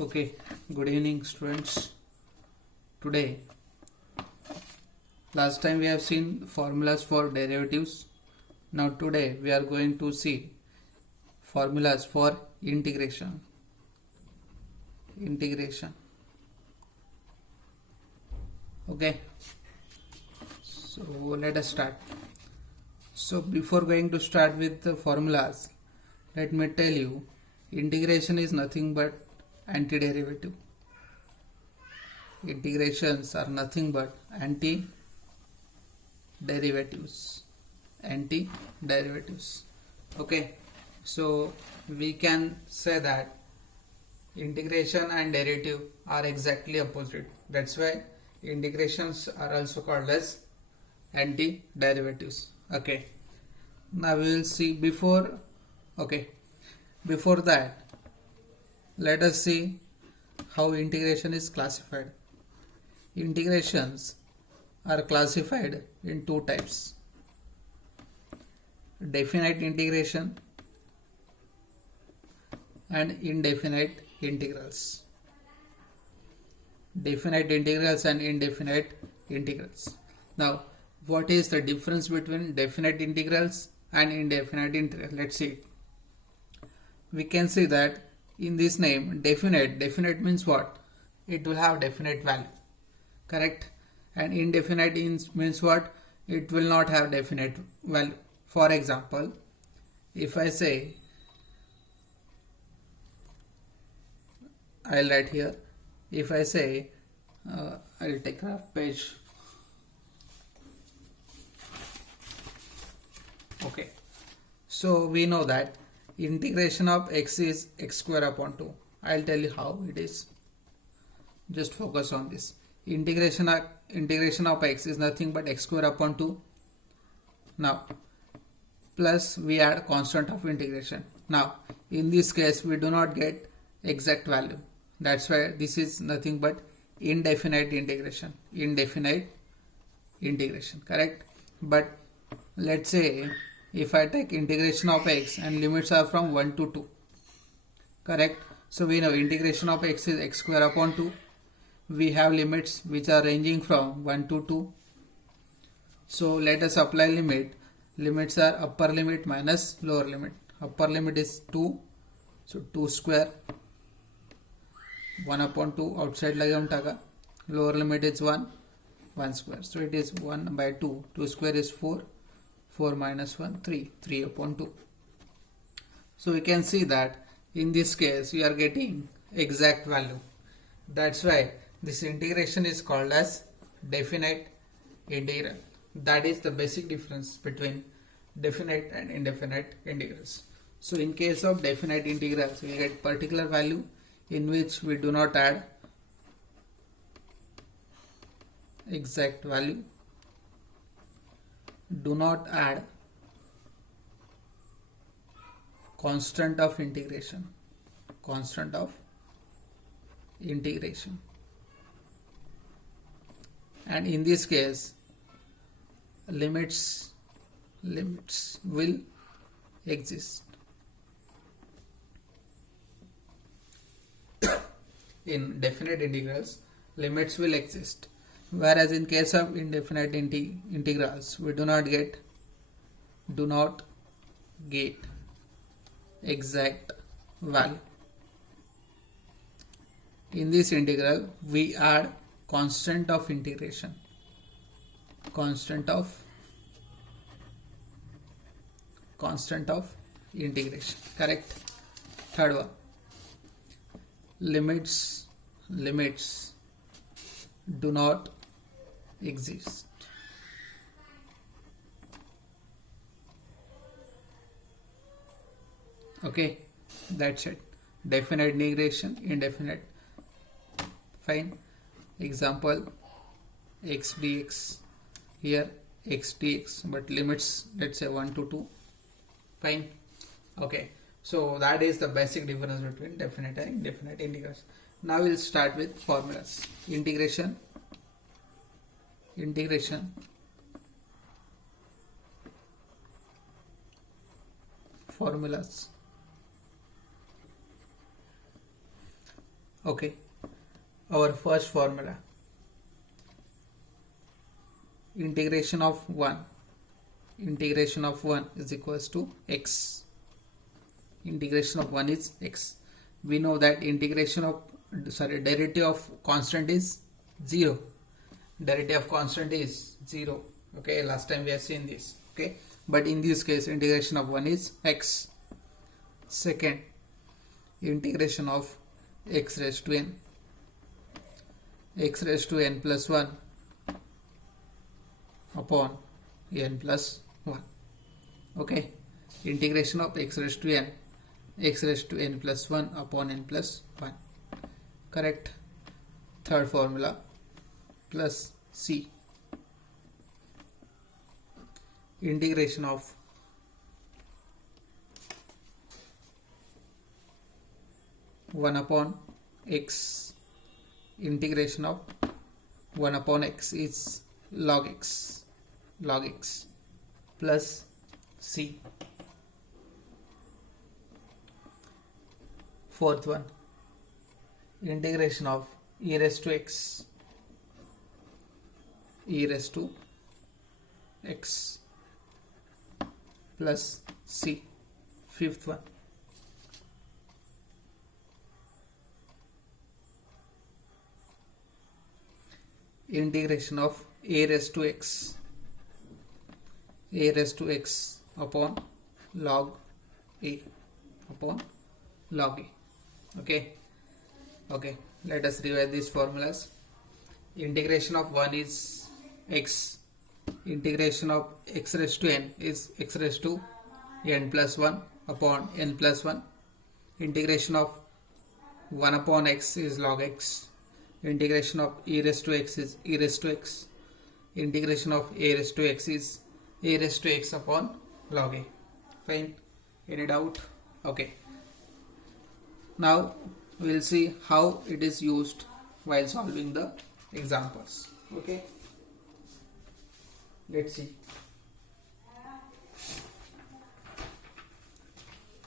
Okay, good evening, students. Today, last time we have seen formulas for derivatives. Now, today we are going to see formulas for integration. Integration. Okay, so let us start. So, before going to start with the formulas, let me tell you integration is nothing but antiderivative. Integrations are nothing but anti-derivatives. Anti-derivatives. Okay, so we can say that integration and derivative are exactly opposite. That's why integrations are also called as anti-derivatives. Okay, now we will see before that let us see how integration is classified. Integrations are classified in two types: definite integration and indefinite integrals. Definite integrals and indefinite integrals. Now, what is the difference between definite integrals and indefinite integrals? Let's see. We can see that in this name, definite means what? It will have definite value. Correct? And indefinite means what? It will not have definite value. For example, if I say, I'll write here, if I say, I'll take a page. Okay, so we know that integration of x is x square upon 2. I'll tell you how it is. Just focus on this. Integration of x is nothing but x square upon 2. Now, plus we add constant of integration. Now, in this case, we do not get exact value. That's why this is nothing but indefinite integration. Indefinite integration, correct? But let's say if I take integration of x and limits are from 1 to 2, correct? So we know integration of x is x square upon 2. We have limits which are ranging from 1 to 2. So let us apply limit. Limits are upper limit minus lower limit. Upper limit is 2. So 2 square. 1 upon 2 outside lage untaga. Lower limit is 1. 1 square. So it is 1 by 2. 2 square is 4. 4 minus 1, 3. 3 upon 2. So we can see that in this case we are getting exact value. That's why this integration is called as definite integral. That is the basic difference between definite and indefinite integrals. So in case of definite integrals, we get particular value in which we do not add exact value. Do not add constant of integration. Constant of integration. And in this case, limits will exist. In definite integrals, limits will exist. Whereas in case of indefinite integrals, we do not get exact value. In this integral, we add constant of integration. Constant of integration. Correct. Third one. Limits do not exist. Okay, that's it. Definite integration, indefinite. Fine. Example, x dx. Here x dx, but limits, let's say 1 to 2. Fine. Okay, so that is the basic difference between definite and indefinite integrals. Now we'll start with formulas. Integration formulas. Okay, our first formula, integration of 1 is equals to x. Integration of 1 is x. We know that derivative of constant is 0. Derivative of constant is 0. Okay, last time we have seen this. Okay, but in this case integration of 1 is x. Second, integration of x raised to n plus 1 upon n plus 1. Okay, integration of x raised to n plus 1 upon n plus 1. Correct. Third formula, plus c, integration of one upon x, integration of 1 upon x is log x plus c. Fourth one, integration of e raised to x plus c. Fifth one, integration of a raised to x upon log a. Okay, let us revise these formulas. Integration of 1 is x, integration of x raised to n is x raised to n plus 1 upon n plus 1, integration of 1 upon x is log x, integration of e raised to x is e raised to x, integration of a raised to x is a raised to x upon log a. Fine. Any doubt? Okay. Now we will see how it is used while solving the examples. Okay. Let's see.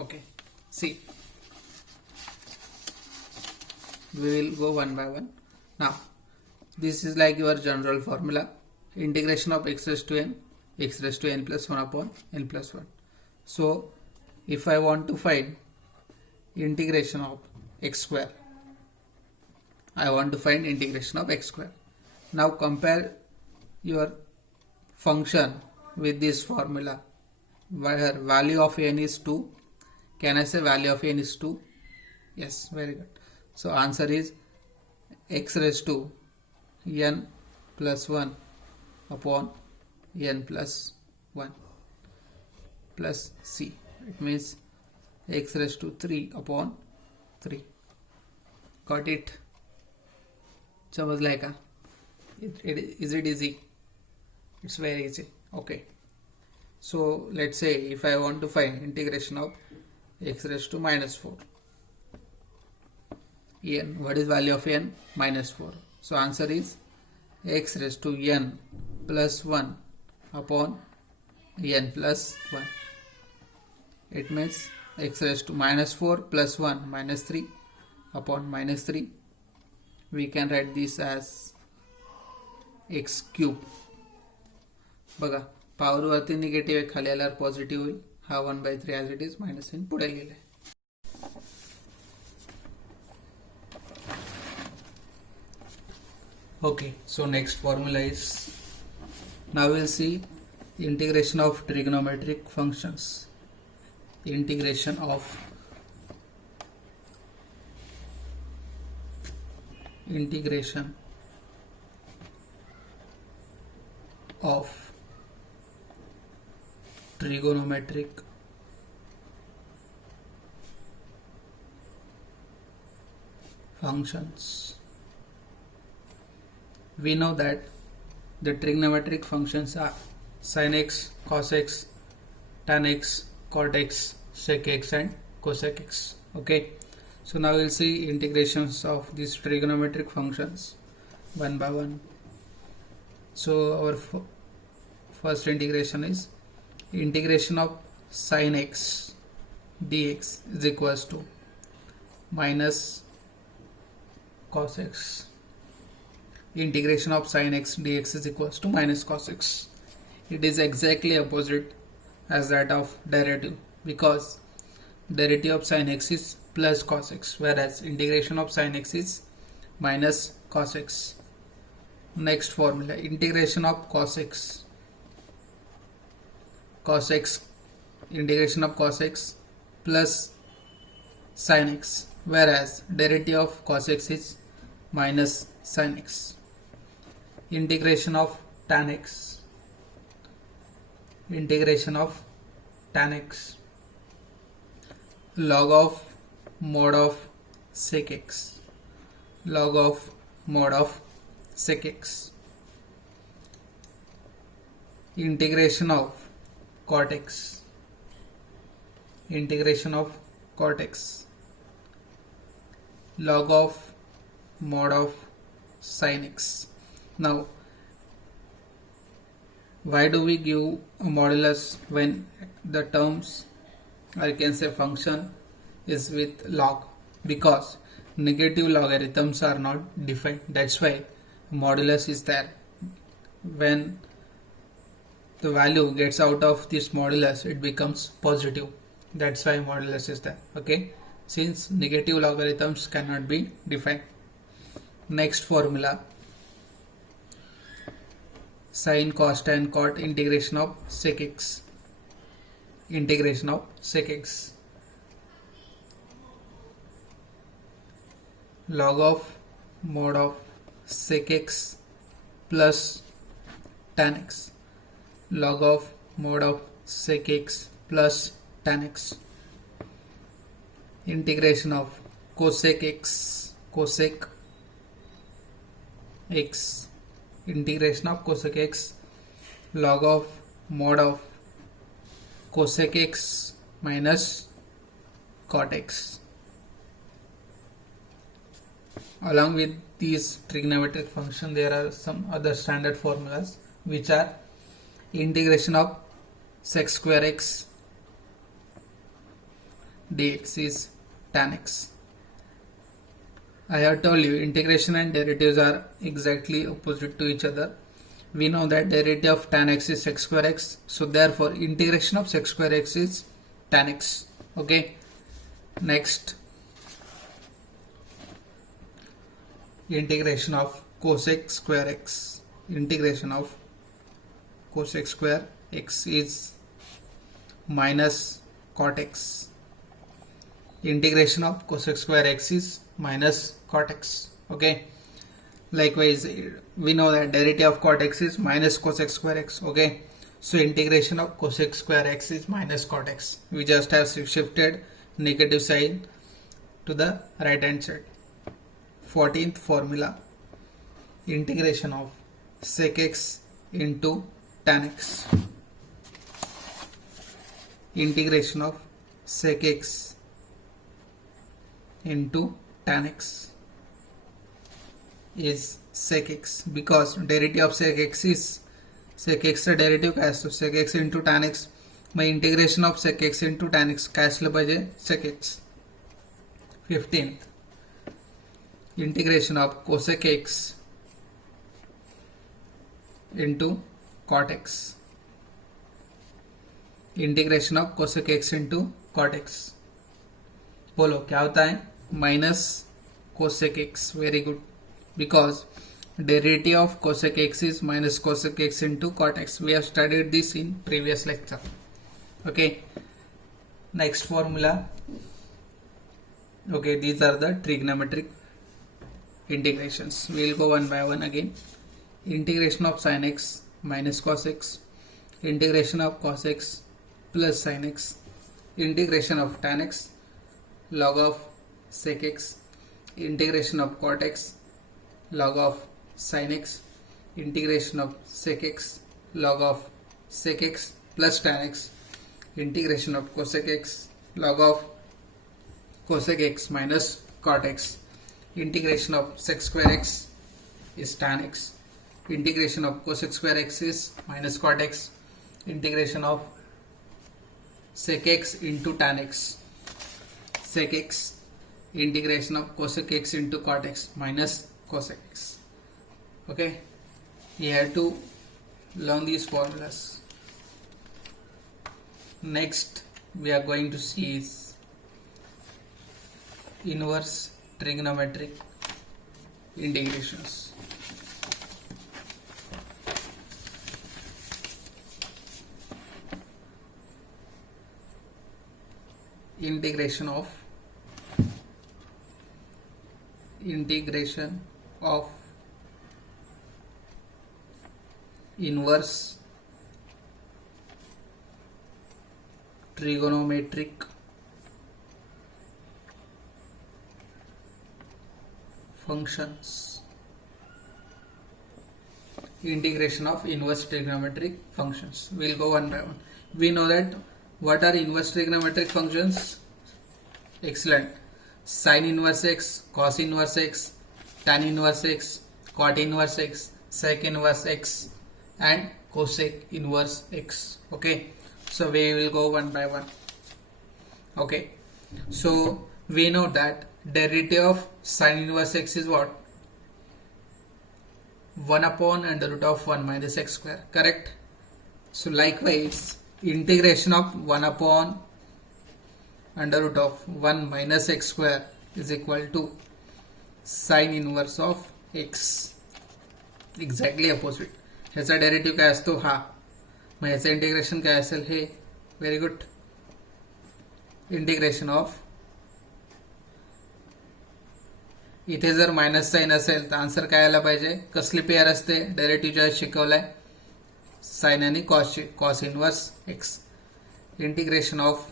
Okay. See. We will go one by one. Now, this is like your general formula. Integration of x raised to n plus 1 upon n plus 1. So, if I want to find integration of x square, now compare your function with this formula where value of n is 2. Can I say value of n is 2? Yes, very good. So answer is x raised to n plus 1 upon n plus 1 plus c. It means x raised to 3 upon 3. Got it? समझ का? Is it easy? It's very easy. Okay. So let's say if I want to find integration of x raised to minus 4. n, what is value of n? Minus 4. So answer is x raised to n plus 1 upon n plus 1. It means x raised to minus 4 plus 1 minus 3 upon minus 3. We can write this as x cube. बघा power वरती negative आहे, खाली आल्यावर positive होईल. हा 1/3 as it is minus n पुढे गेले. Okay, so next formula is, now we'll see integration of trigonometric functions. Integration of trigonometric functions. We know that the trigonometric functions are sin x, cos x, tan x, cot x, sec x and cosec x. Okay, so now we'll see integrations of these trigonometric functions one by one. So our first integration is integration of sin x dx is equals to minus cos x. Integration of sin x dx is equals to minus cos x. It is exactly opposite as that of derivative, because derivative of sin x is plus cos x, whereas integration of sin x is minus cos x. Next formula, integration of cos x. Cos x, integration of cos x plus sin x, whereas derivative of cos x is minus sin x. Integration of tan x. Integration of tan x. Log of mod of sec x. Log of mod of sec x. Integration of cot x. Integration of cot x. Log of mod of sin x. Now, why do we give a modulus when the terms, or you can say function, is with log? Because negative logarithms are not defined. That's why modulus is there. When the value gets out of this modulus, it becomes positive. That's why modulus is there. Okay, since negative logarithms cannot be defined. Next formula, sin, cos, tan, cot, integration of sec x. Integration of sec x. Log of mod of sec x plus tan x. Log of mod of sec x plus tan x. Integration of cosec x. Cosec x. Integration of cosec x. Log of mod of cosec x minus cot x. Along with these trigonometric function, there are some other standard formulas, which are integration of sec square x dx is tan x. I have told you integration and derivatives are exactly opposite to each other. We know that derivative of tan x is sec square x, so therefore integration of sec square x is tan x. Okay, next, integration of cosec square x. Integration of cosec square x is minus cot x. Integration of cosec square x is minus cot x. Okay, likewise we know that derivative of cot x is minus cosec square x. Okay, so integration of cosec square x is minus cot x. We just have shifted negative sign to the right hand side. 14th formula, integration of sec x into tan x. Integration of sec x into tan x is sec x, because derivative of sec x is sec x का derivative काय असतो sec x into tan x. Mug integration of sec x into tan x काय असलं पाहिजे sec x. 15th, integration of cosec x into cot x. Integration of cosec x into cot x. बोलो क्या होता है minus cosec x. Very good, because derivative of cosec x is minus cosec x into cot x. We have studied this in previous lecture. Okay, next formula. Okay, these are the trigonometric integrations. We will go one by one again. Integration of sin x minus cos x. Integration of cos x plus sin x. Integration of tan x. Log of sec x. Integration of cot x. Log of sin x. Integration of sec x. Log of sec x plus tan x. Integration of cosec x. Log of cosec x minus cot x. Integration of sec square x is tan x. Integration of cosec square x is minus cot x. Integration of sec x into tan x. Sec x integration of cosec x into cot x minus cosec x. Okay, you have to learn these formulas. Next we are going to see is inverse trigonometric integrations. Integration of inverse trigonometric functions. Integration of inverse trigonometric functions. We'll go one by one. We know that what are inverse trigonometric functions? Excellent. Sin inverse x, cos inverse x, tan inverse x, cot inverse x, sec inverse x, and cosec inverse x. Okay, so we will go one by one. Okay, so we know that derivative of sin inverse x is what? 1 upon under root of 1 minus x square, correct? So likewise, integration of 1 upon under root of 1 minus x square is equal to sin inverse of x. Exactly opposite. ह्याचा derivative काय असतो? हा. मग ह्याचं integration काय असेल? हे. Very good. Integration of, इथे जर मायनस साइन असेल तर आन्सर काय आला पाहिजे? कसली पेअर असते? डेरिव्हेटिव्हच्या शिकवलाय साइन आणि कॉसची. Cos inverse X. Integration of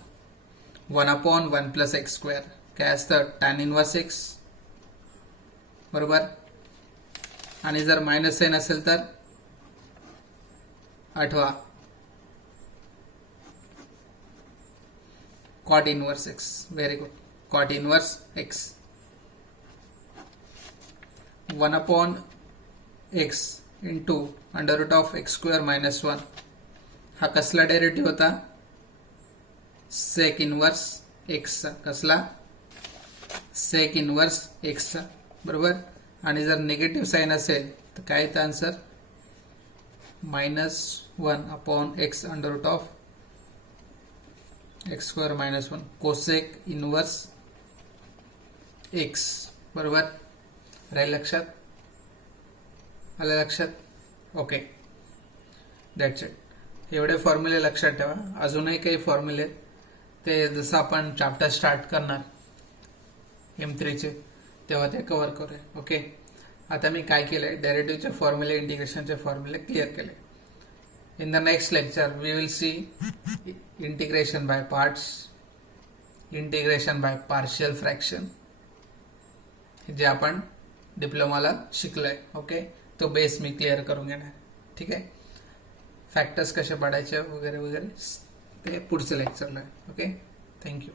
1 upon 1 plus X square काय असतं? टॅन इनवर्स एक्स, बरोबर. आणि जर मायनस साइन असेल तर आठवा cot inverse X. Very good. Cot inverse X. 1 upon X into under root of x square minus 1. हा कसला डेरिव्हेटिव्ह होता? सेक इनवर्स एक्सचा. कसला? सेक इनवर्स एक्सचा, बरोबर. आणि जर निगेटिव्ह साइन असेल तर काय येतं answer? -1 upon x under root of x square minus 1 cosec inverse x, बरोबर. राहील लक्षात? आलं लक्षात? Okay, that's it. एवढे फॉर्म्युले लक्षात ठेवा. अजूनही काही फॉर्म्युले ते जसं आपण चॅप्टर स्टार्ट करणार M3चे तेव्हा ते कव्हर करूया. ओके, आता मी काय केलंय? डेरिव्हेटिव्हचे फॉर्म्युले, इंटिग्रेशनचे फॉर्म्युले क्लिअर केले. In the next lecture we will see integration by parts, integration by partial fraction, जे आपण डिप्लोमाला शिकलोय. ओके, तो बेस मी क्लिअर करून घेणार. ठीक आहे. फॅक्टर्स कसे पडायचे वगैरे वगैरे ते पुढचं लेक्चरला आहे. Okay, thank you.